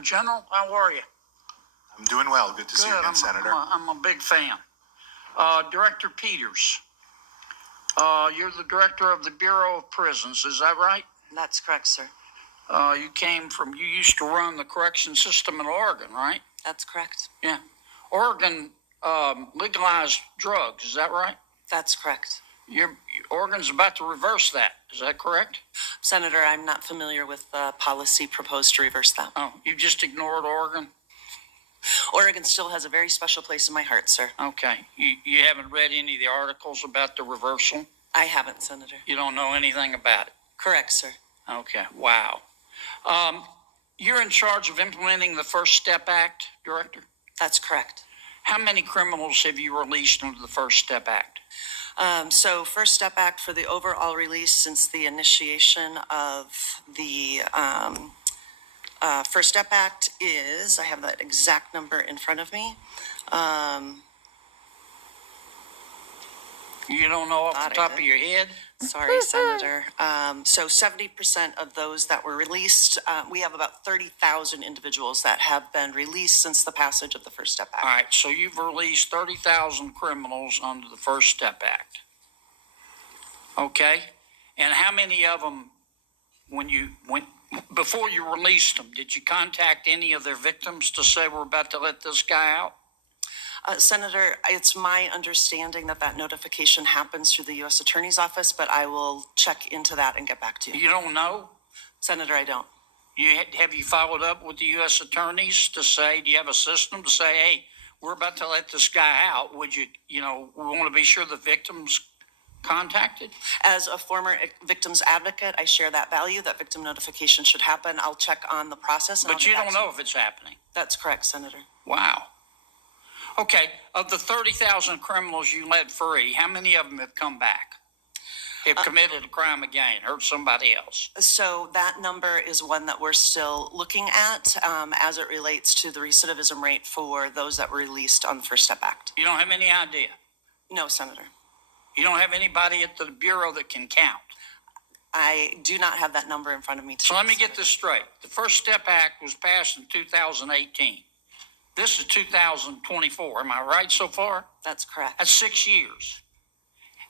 General, how are you? I'm doing well. Good to see you again, Senator. I'm a big fan. Director Peters, you're the director of the Bureau of Prisons, is that right? That's correct, sir. You used to run the correction system in Oregon, right? That's correct. Yeah. Oregon legalized drugs, is that right? That's correct. Oregon's about to reverse that, is that correct? Senator, I'm not familiar with the policy proposed to reverse that. Oh, you just ignored Oregon? Oregon still has a very special place in my heart, sir. Okay. You haven't read any of the articles about the reversal? I haven't, Senator. You don't know anything about it? Correct, sir. Okay, wow. You're in charge of implementing the First Step Act, Director? That's correct. How many criminals have you released under the First Step Act? So First Step Act for the overall release since the initiation of the First Step Act is, I have that exact number in front of me. You don't know off the top of your head? Sorry, Senator. So 70% of those that were released, we have about 30,000 individuals that have been released since the passage of the First Step Act. All right, so you've released 30,000 criminals under the First Step Act. Okay, and how many of them, before you released them, did you contact any of their victims to say we're about to let this guy out? Senator, it's my understanding that notification happens through the U.S. Attorney's Office, but I will check into that and get back to you. You don't know? Senator, I don't. Have you followed up with the U.S. attorneys to say, do you have a system to say, hey, we're about to let this guy out? Would we want to be sure the victim's contacted? As a former victim's advocate, I share that value, that victim notification should happen. I'll check on the process. But you don't know if it's happening? That's correct, Senator. Wow. Okay, of the 30,000 criminals you let free, how many of them have come back? Have committed a crime again, hurt somebody else? So that number is one that we're still looking at as it relates to the recidivism rate for those that were released on the First Step Act. You don't have any idea? No, Senator. You don't have anybody at the Bureau that can count? I do not have that number in front of me today. So let me get this straight. The First Step Act was passed in 2018. This is 2024. Am I right so far? That's correct. That's 6 years.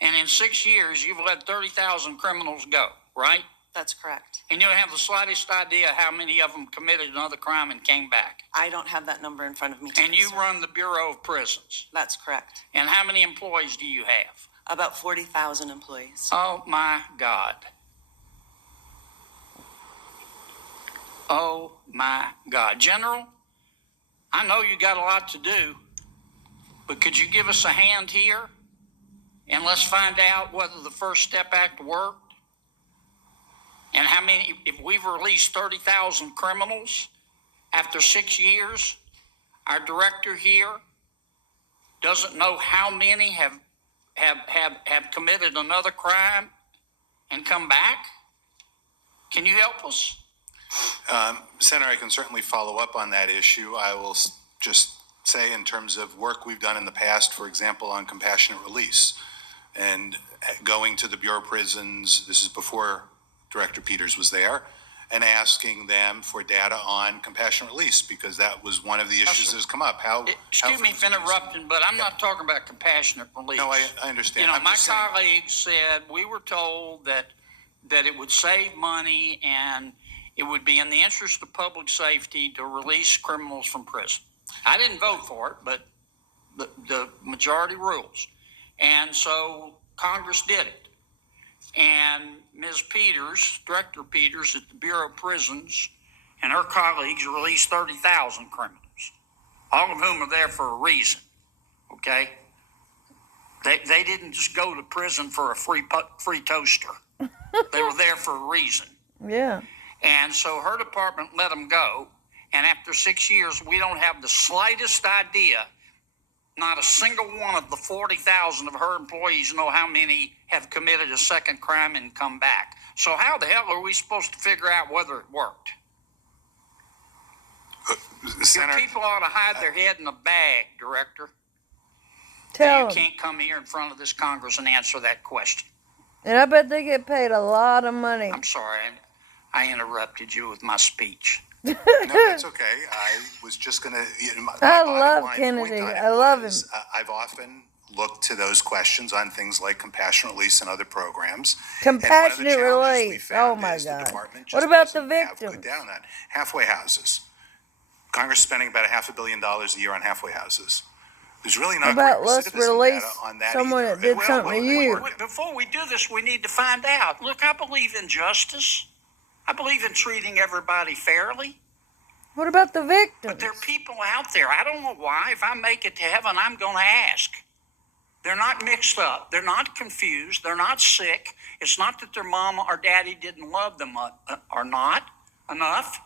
And in 6 years, you've let 30,000 criminals go, right? That's correct. And you don't have the slightest idea how many of them committed another crime and came back. I don't have that number in front of me today, And you run the Bureau of Prisons. That's correct. And how many employees do you have? About 40,000 employees. Oh, my God. Oh, my God. General, I know you got a lot to do, but could you give us a hand here? And let's find out whether the First Step Act worked. And how many, if we've released 30,000 criminals after 6 years, our director here doesn't know how many have committed another crime and come back? Can you help us? Senator, I can certainly follow up on that issue. I will just say in terms of work we've done in the past, for example, on compassionate release and going to the Bureau of Prisons, this is before Director Peters was there, and asking them for data on compassionate release because that was one of the issues that has come up. Excuse me for interrupting, but I'm not talking about compassionate release. No, I understand. My colleagues said we were told that it would save money and it would be in the interest of public safety to release criminals from prison. I didn't vote for it, but the majority rules. And so Congress did it. And Ms. Peters, Director Peters at the Bureau of Prisons, and her colleagues released 30,000 criminals, all of whom are there for a reason, okay? They didn't just go to prison for a free toaster. They were there for a reason. Yeah. And so her department let them go. And after 6 years, we don't have the slightest idea, not a single one of the 40,000 of her employees know how many have committed a second crime and come back. So how the hell are we supposed to figure out whether it worked? Senator, Your people ought to hide their head in a bag, Director. Tell You them. can't come here in front of this Congress and answer that question. And I bet they get paid a lot of money. I'm sorry, I interrupted you with my speech. No, that's okay. I was just gonna, my I bottom love line Kennedy. point on it I love was, him. I've often looked to those questions on things like compassionate release and other programs. Compassionate And one of the challenges we release. Oh found my is the God. department What just about the doesn't have good victims? data on that. Halfway houses. Congress is spending about $500 million a year on halfway houses. There's really How not great about let's recidivism data release on that someone either. that did Well, something to well, you? wait, Before we do this, we need to find out. Look, I believe in justice. I believe in treating everybody fairly. What about the But victims? there are people out there. I don't know why. If I make it to heaven, I'm going to ask. They're not mixed up. They're not confused. They're not sick. It's not that their mama or daddy didn't love them or not enough.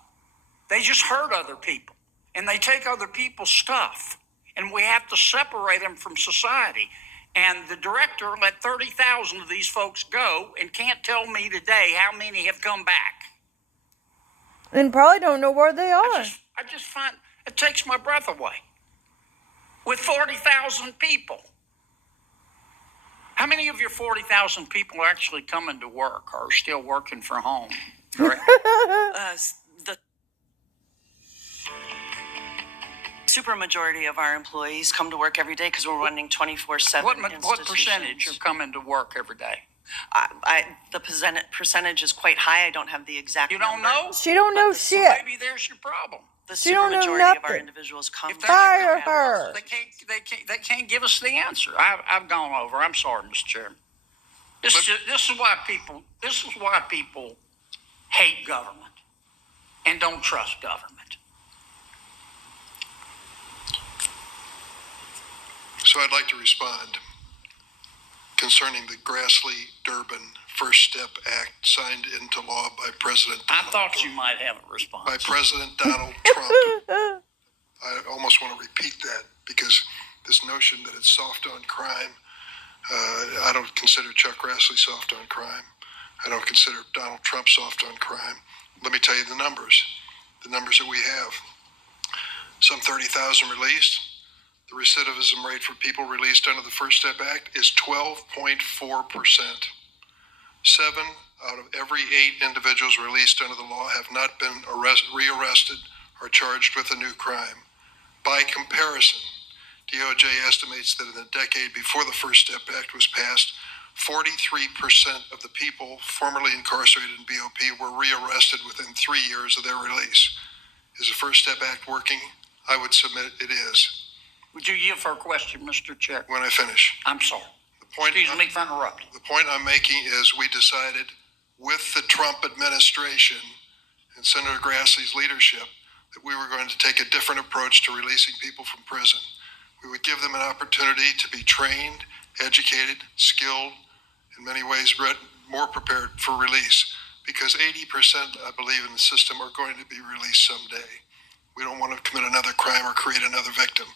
They just hurt other people and they take other people's stuff. And we have to separate them from society. And the director let 30,000 of these folks go and can't tell me today how many have come back. And probably don't know where they are. I just find it takes my breath away. With 40,000 people. How many of your 40,000 people are actually coming to work or are still working from home? The supermajority of our employees come to work every day because we're running 24/7 What percentage are coming to work every day? The percentage is quite high. I don't have the exact You don't number. know? She don't know the- shit. Maybe there's your problem. The She don't know supermajority of our nothing. individuals come If from Fire families. her. They can't give us the answer. I've gone over. I'm sorry, Mr. Chairman. This is why people hate government and don't trust government. So I'd like to respond concerning the Grassley-Durbin First Step Act signed into law by President I Donald thought Trump. you might have a response. By President Donald Trump. I almost want to repeat that because this notion that it's soft on crime, I don't consider Chuck Grassley soft on crime. I don't consider Donald Trump soft on crime. Let me tell you the numbers that we have. Some 30,000 released. The recidivism rate for people released under the First Step Act is 12.4%. 7 out of every 8 individuals released under the law have not been rearrested or charged with a new crime. By comparison, DOJ estimates that in the decade before the First Step Act was passed, 43% of the people formerly incarcerated in BOP were rearrested within 3 years of their release. Is the First Step Act working? I would submit it is. Would you yield for a question, Mr. Chair? When I finish, I'm sorry. the point Excuse me for interrupting. The point I'm making is we decided with the Trump administration and Senator Grassley's leadership that we were going to take a different approach to releasing people from prison. We would give them an opportunity to be trained, educated, skilled, in many ways more prepared for release, because 80%, I believe, in the system are going to be released someday. We don't want to commit another crime or create another victim.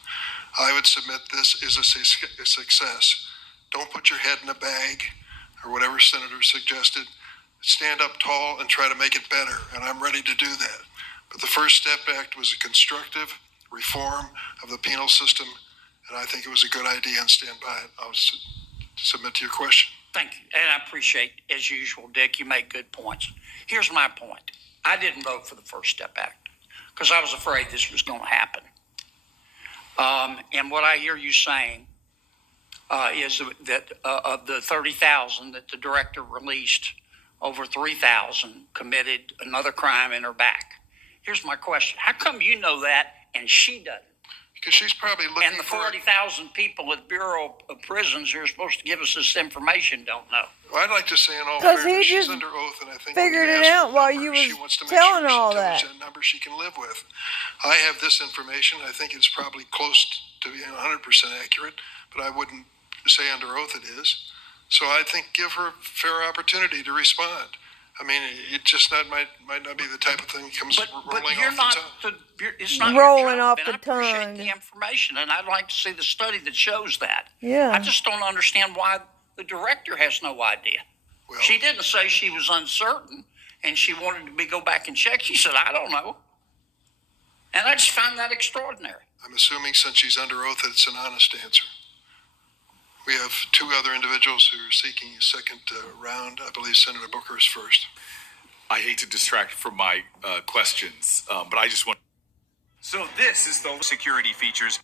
I would submit this is a success. Don't put your head in a bag, or whatever Senator suggested. Stand up tall and try to make it better, and I'm ready to do that. But the First Step Act was a constructive reform of the penal system, and I think it was a good idea and stand by it. I'll submit to your question. Thank you. And I appreciate, as usual, Dick, you make good points. Here's my point. I didn't vote for the First Step Act because I was afraid this was going to happen. And what I hear you saying is that of the 30,000 that the director released, over 3,000 committed another crime and are back. Here's my question. How come you know that and she doesn't? Because she's probably looking And the for 40,000 people at Bureau of Prisons who are supposed to give us this information don't know. Well, I'd like to say in all 'Cause fairness, he she's just under oath, and I think figured when it you ask out for while numbers, you she was wants to make telling sure all she tells that. you a number she can live with. I have this information. I think it's probably close to being 100% accurate, but I wouldn't say under oath it is. So I think give her a fair opportunity to respond. I mean, it just might not be the type of thing that comes But rolling you're off not the tongue. it's not Rolling your job, off and the I appreciate tongue. the information, and I'd like to see the study that shows that. Yeah. I just don't understand why the director has no idea. Well, She didn't say she was uncertain and she wanted to go back and check. She said, I don't know. And I just find that extraordinary. I'm assuming since she's under oath, that it's an honest answer. We have 2 other individuals who are seeking a second round. I believe Senator Booker is first. I hate to distract from my questions, but I just want. So this is the security features